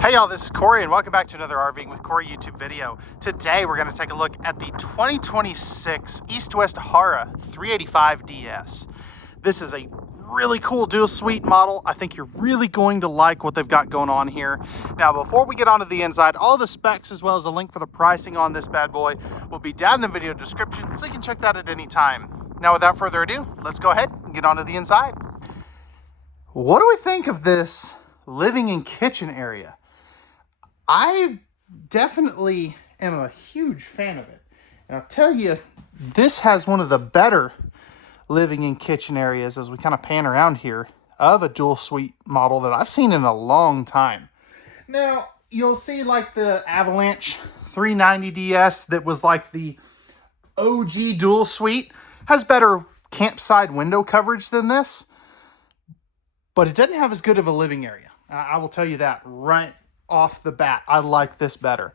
Hey y'all, this is Corey and welcome back to another RVing with Corey YouTube video. Today we're going to take a look at the 2026 West Ahara 385DS. This is a really cool dual suite model. I think you're really going to like what they've got going on here. Now before we get onto the inside, all the specs as well as a link for the pricing on this bad boy will be down in the video description, so you can check that at any time. Now without further ado, let's go ahead and get onto the inside. What do we think of this living and kitchen area? I definitely am a huge fan of it. And I'll tell you, this has one of the better living and kitchen areas as we kind of pan around here of a dual suite model that I've seen in a long time. Now, you'll see like the Avalanche 390DS that was like the OG dual suite has better campsite window coverage than this, but it doesn't have as good of a living area. I will tell you that right off the bat. I like this better.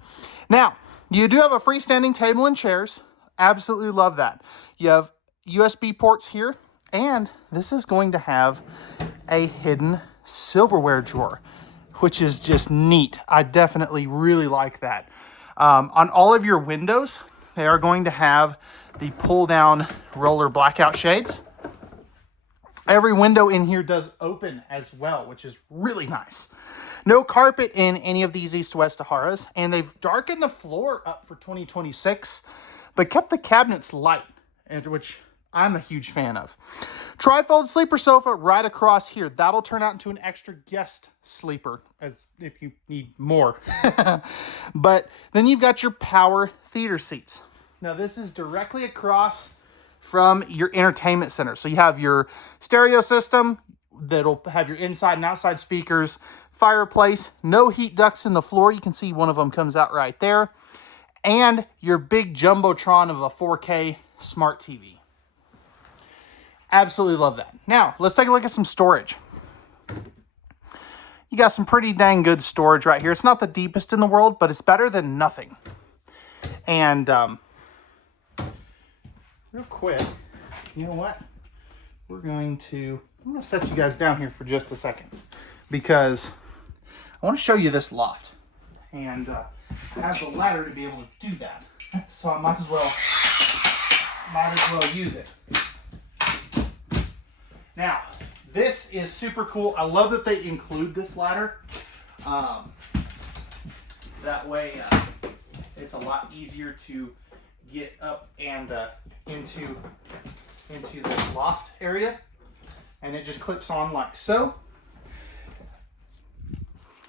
Now, you do have a freestanding table and chairs. Absolutely love that. You have USB ports here, and this is going to have a hidden silverware drawer, which is just neat. I definitely really like that. On all of your windows, they are going to have the pull-down roller blackout shades. Every window in here does open as well, which is really nice. No carpet in any of these West Aharas, and they've darkened the floor up for 2026, but kept the cabinets light, which I'm a huge fan of. Trifold sleeper sofa right across here. That'll turn out into an extra guest sleeper, as if you need more. But then you've got your power theater seats. Now this is directly across from your entertainment center. So you have your stereo system that'll have your inside and outside speakers, fireplace, no heat ducts in the floor. You can see one of them comes out right there. And your big jumbotron of a 4K smart TV. Absolutely love that. Now, let's take a look at some storage. You got some pretty dang good storage right here. It's not the deepest in the world, but it's better than nothing. And real quick, you know what? I'm going to set you guys down here for just a second because I want to show you this loft. And I have the ladder to be able to do that. So I might as well use it. Now, this is super cool. I love that they include this ladder. That way it's a lot easier to get up and into this loft area, and it just clips on like so.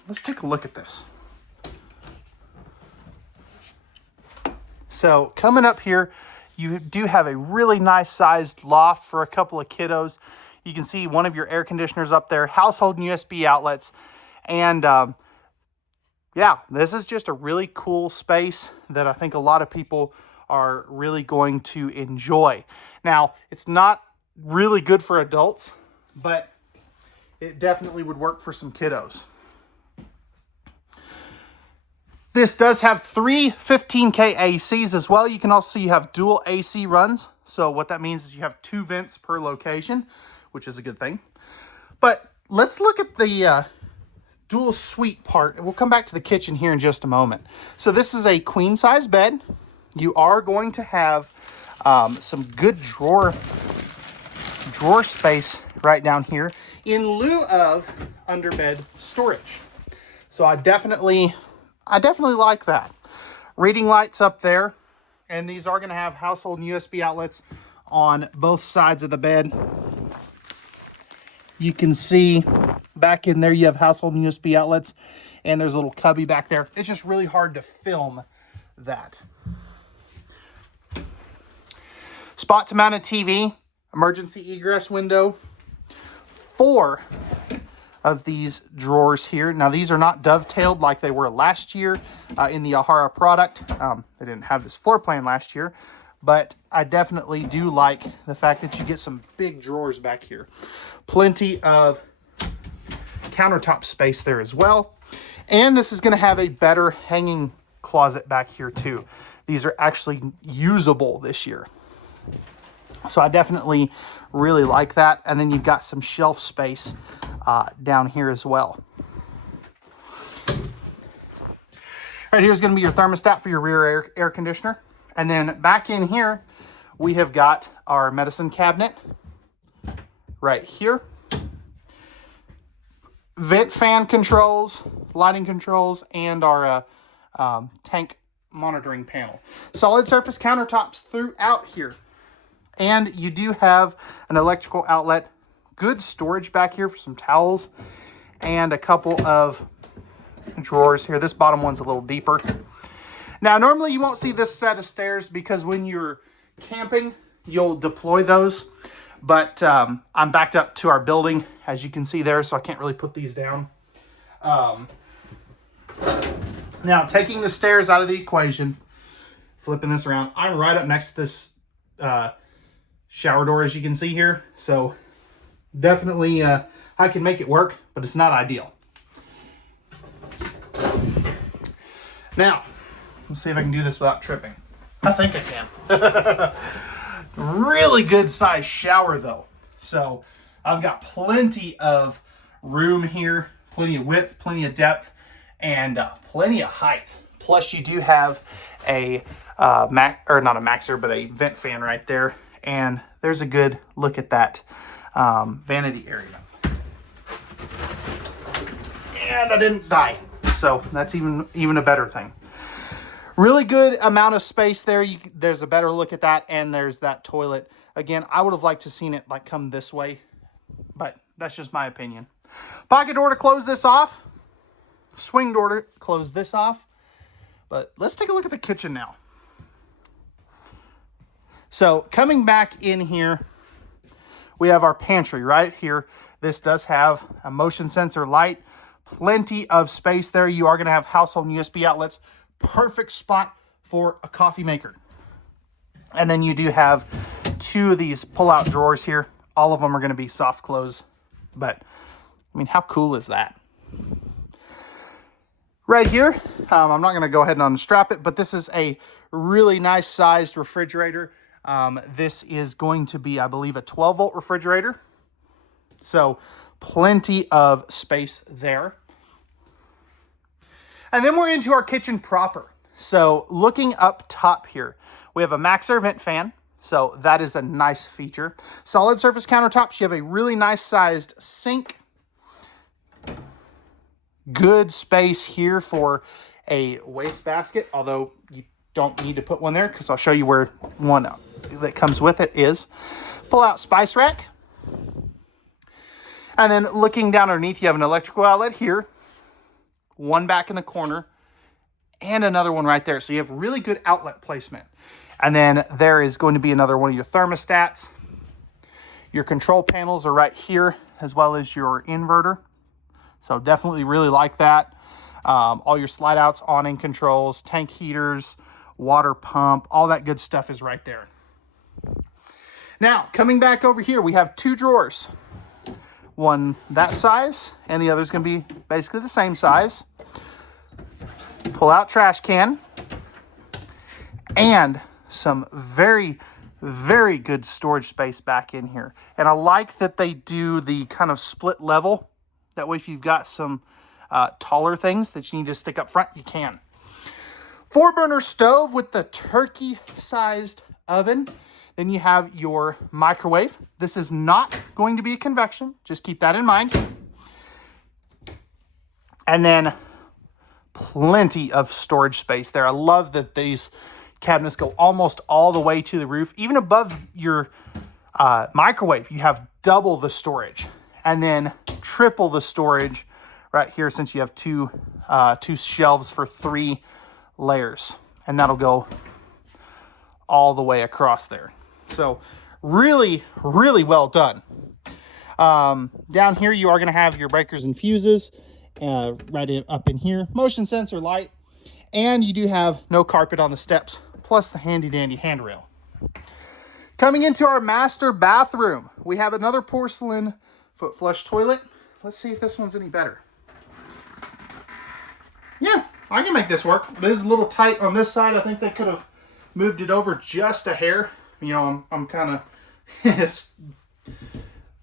Let's take a look at this. So coming up here, you do have a really nice sized loft for a couple of kiddos. You can see one of your air conditioners up there, household and USB outlets, and yeah, this is just a really cool space that I think a lot of people are really going to enjoy. Now, it's not really good for adults, but it definitely would work for some kiddos. This does have three 15K ACs as well. You can also see you have dual AC runs. So what that means is you have two vents per location, which is a good thing. But let's look at the dual suite part. We'll come back to the kitchen here in just a moment. So this is a queen size bed. You are going to have some good drawer space right down here in lieu of underbed storage. So I definitely like that. Reading lights up there, and these are going to have household and USB outlets on both sides of the bed. You can see back in there you have household and USB outlets, and there's a little cubby back there. It's just really hard to film that. Spot to mount a TV, emergency egress window, 4 of these drawers here. Now these are not dovetailed like they were last year in the Ahara product. They didn't have this floor plan last year, but I definitely do like the fact that you get some big drawers back here. Plenty of countertop space there as well. And this is gonna have a better hanging closet back here too. These are actually usable this year. So I definitely really like that. And then you've got some shelf space down here as well. Right here is going to be your thermostat for your rear air conditioner. And then back in here, we have got our medicine cabinet right here. Vent fan controls, lighting controls, and our tank monitoring panel. Solid surface countertops throughout here. And you do have an electrical outlet. Good storage back here for some towels and a couple of drawers here. This bottom one's a little deeper. Now, normally you won't see this set of stairs because when you're camping, you'll deploy those. But I'm backed up to our building, as you can see there, so I can't really put these down. Now, taking the stairs out of the equation, flipping this around, I'm right up next to this shower door, as you can see here. So definitely I can make it work, but it's not ideal. Now, let's see if I can do this without tripping. I think I can. Really good size shower though. So I've got plenty of room here, plenty of width, plenty of depth, and plenty of height. Plus you do have a not a maxer, but a vent fan right there. And there's a good look at that vanity area. And I didn't die. So that's even a better thing. Really good amount of space there. There's a better look at that, and there's that toilet. Again, I would have liked to seen it like come this way, but that's just my opinion. Pocket door to close this off. Swing door to close this off. But let's take a look at the kitchen now. So coming back in here, we have our pantry right here. This does have a motion sensor light. Plenty of space there. You are going to have household USB outlets. Perfect spot for a coffee maker. And then you do have two of these pull-out drawers here. All of them are going to be soft close. But, I mean, how cool is that? Right here, I'm not going to go ahead and unstrap it, but this is a really nice sized refrigerator. This is going to be, I believe, a 12-volt refrigerator. So, plenty of space there. And then we're into our kitchen proper. So looking up top here, we have a Maxxer vent fan. So that is a nice feature. Solid surface countertops. You have a really nice sized sink. Good space here for a wastebasket, although you don't need to put one there because I'll show you where one that comes with it is. Pull out spice rack. And then looking down underneath, you have an electrical outlet here. One back in the corner, and another one right there. So you have really good outlet placement. And then there is going to be another one of your thermostats. Your control panels are right here, as well as your inverter. So definitely really like that. All your slide outs, awning controls, tank heaters, water pump, all that good stuff is right there. Now, coming back over here, we have two drawers. One that size, and the other is going to be basically the same size. Pull out trash can, and some very, very good storage space back in here. And I like that they do the kind of split level. That way, if you've got some taller things that you need to stick up front, you can. 4-burner stove with the turkey-sized oven. Then you have your microwave. This is not going to be a convection. Just keep that in mind. And then plenty of storage space there. I love that these cabinets go almost all the way to the roof. Even above your microwave, you have double the storage. And then triple the storage right here since you have two shelves for 3 layers. And that'll go all the way across there. So really, really well done. Down here, you are going to have your breakers and fuses up in here. Motion sensor light. And you do have no carpet on the steps, plus the handy dandy handrail. Coming into our master bathroom, we have another porcelain foot flush toilet. Let's see if this one's any better. Yeah, I can make this work. It is a little tight on this side. I think they could have moved it over just a hair. You know, I'm kind of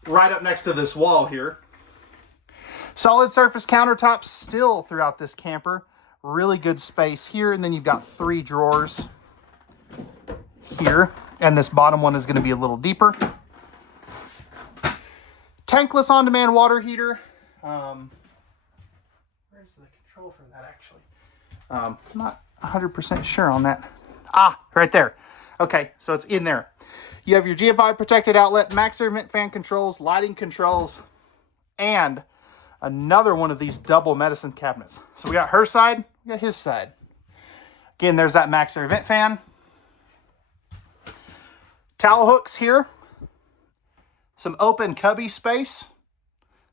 right up next to this wall here. Solid surface countertops still throughout this camper. Really good space here. And then you've got 3 drawers here. And this bottom one is going to be a little deeper. Tankless on-demand water heater. Where's the control for that actually? I'm not 100% sure on that. Ah, right there. Okay, so it's in there. You have your GFI protected outlet, max air vent fan controls, lighting controls, and another one of these double medicine cabinets. So we got her side, we got his side. Again, there's that max air vent fan. Towel hooks here. Some open cubby space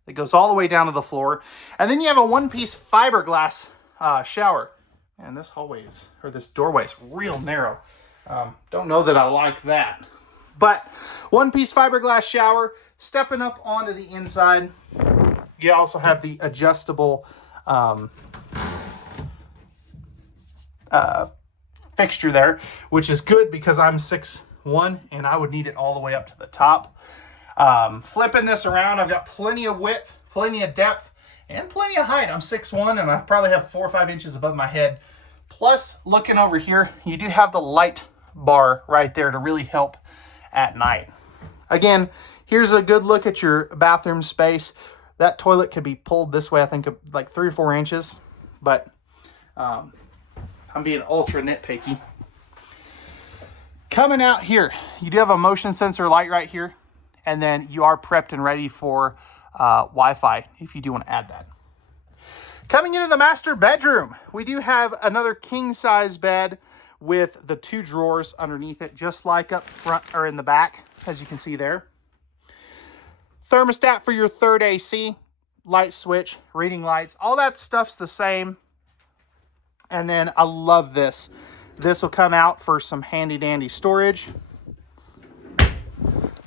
that goes all the way down to the floor. And then you have a one-piece fiberglass shower. And this hallway is, or this doorway is real narrow. Don't know that I like that. But one-piece fiberglass shower, stepping up onto the inside. You also have the adjustable fixture there, which is good because I'm 6'1" and I would need it all the way up to the top. Flipping this around, I've got plenty of width, plenty of depth, and plenty of height. I'm 6'1", and I probably have 4 or 5 inches above my head. Plus, looking over here, you do have the light bar right there to really help at night. Again, here's a good look at your bathroom space. That toilet could be pulled this way, I think, like 3 or 4 inches, but I'm being ultra nitpicky. Coming out here, you do have a motion sensor light right here, and then you are prepped and ready for Wi-Fi if you do want to add that. Coming into the master bedroom, we do have another king size bed with the 2 drawers underneath it, just like up front or in the back, as you can see there. Thermostat for your third AC, light switch, reading lights, all that stuff's the same. And then I love this. This will come out for some handy dandy storage.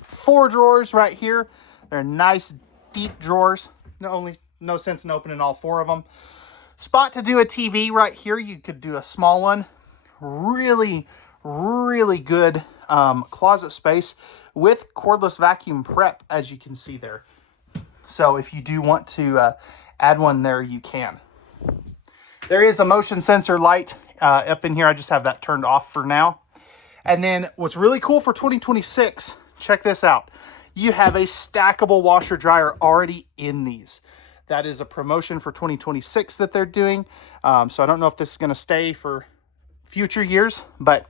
4 drawers right here. They're nice deep drawers. No sense in opening all 4 of them. Spot to do a TV right here. You could do a small one. Really, really good closet space with cordless vacuum prep, as you can see there. So if you do want to add one there, you can. There is a motion sensor light up in here. I just have that turned off for now. And then what's really cool for 2026, check this out. You have a stackable washer dryer already in these. That is a promotion for 2026 that they're doing. So I don't know if this is going to stay for future years, but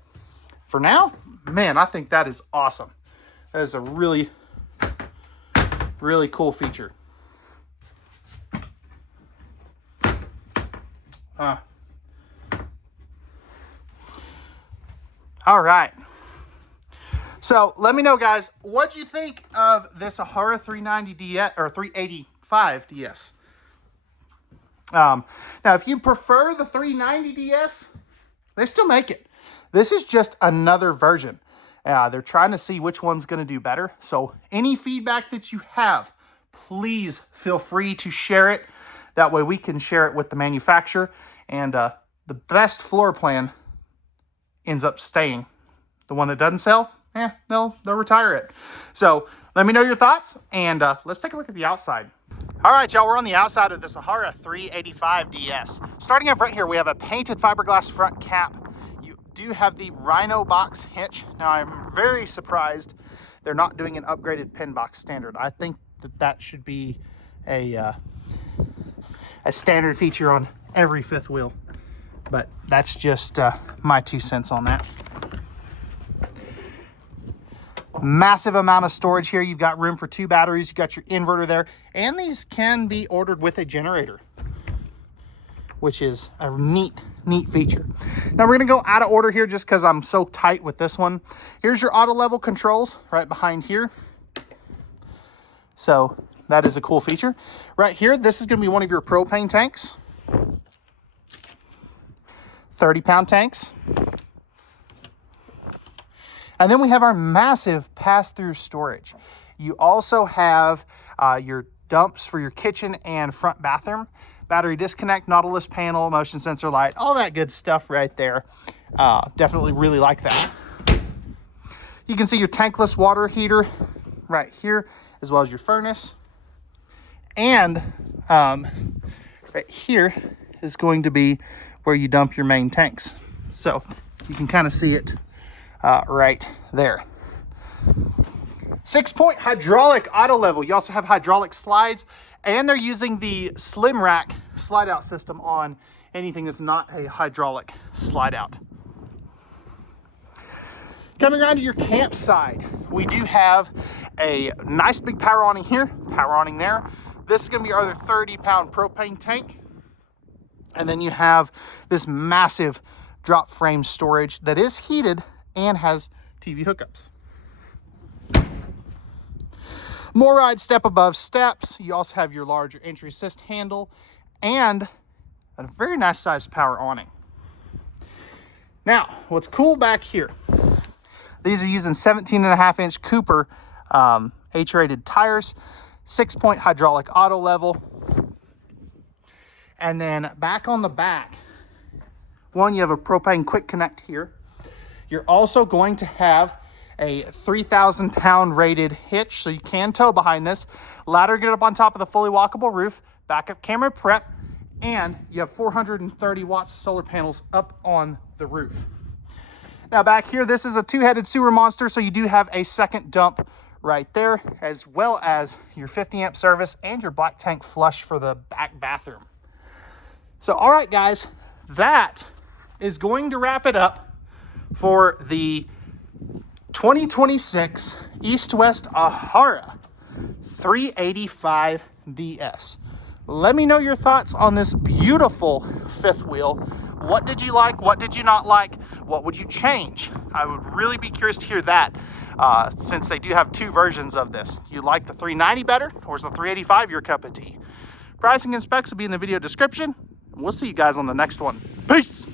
for now, man, I think that is awesome. That is a really, really cool feature. All right. So let me know, guys, what do you think of this Ahara 390DS or 385DS? Now, if you prefer the 390DS, they still make it. This is just another version. They're trying to see which one's going to do better. So any feedback that you have, please feel free to share it. That way we can share it with the manufacturer. And the best floor plan ends up staying. The one that doesn't sell, they'll retire it. So let me know your thoughts, and let's take a look at the outside. All right, y'all, we're on the outside of this Ahara 385DS. Starting up right here, we have a painted fiberglass front cap. You do have the Rhino box hitch. Now, I'm very surprised they're not doing an upgraded pin box standard. I think that should be a standard feature on every fifth wheel. But that's just my 2 cents on that. Massive amount of storage here. You've got room for 2 batteries. You've got your inverter there. And these can be ordered with a generator, which is a neat feature. Now we're going to go out of order here just because I'm so tight with this one. Here's your auto level controls right behind here. So that is a cool feature. Right here, this is going to be one of your propane tanks. 30-pound tanks. And then we have our massive pass-through storage. You also have your dumps for your kitchen and front bathroom. Battery disconnect, Nautilus panel, motion sensor light, all that good stuff right there. Definitely really like that. You can see your tankless water heater right here, as well as your furnace. And right here is going to be where you dump your main tanks. So you can kind of see it right there. 6-point hydraulic auto level. You also have hydraulic slides, and they're using the slim rack slide out system on anything that's not a hydraulic slide out. Coming around to your campsite, we do have a nice big power awning here, power awning there. This is going to be our other 30-pound propane tank. And then you have this massive drop frame storage that is heated and has TV hookups. More ride step above steps. You also have your larger entry assist handle and a very nice sized power awning. Now, what's cool back here, these are using 17.5-inch Cooper H-rated tires, 6-point hydraulic auto level. And then back on the back, you have a propane quick connect here. You're also going to have a 3,000-pound rated hitch, so you can tow behind this. Ladder, get up on top of the fully walkable roof, backup camera prep, and you have 430 watts of solar panels up on the roof. Now back here, this is a 2-headed sewer monster, so you do have a second dump right there, as well as your 50-amp service and your black tank flush for the back bathroom. So, all right, guys, that is going to wrap it up for the 2026 East-West Ahara 385DS. Let me know your thoughts on this beautiful fifth wheel. What did you like? What did you not like? What would you change? I would really be curious to hear that, since they do have two versions of this. You like the 390 better, or is the 385 your cup of tea? Pricing and specs will be in the video description. We'll see you guys on the next one. Peace!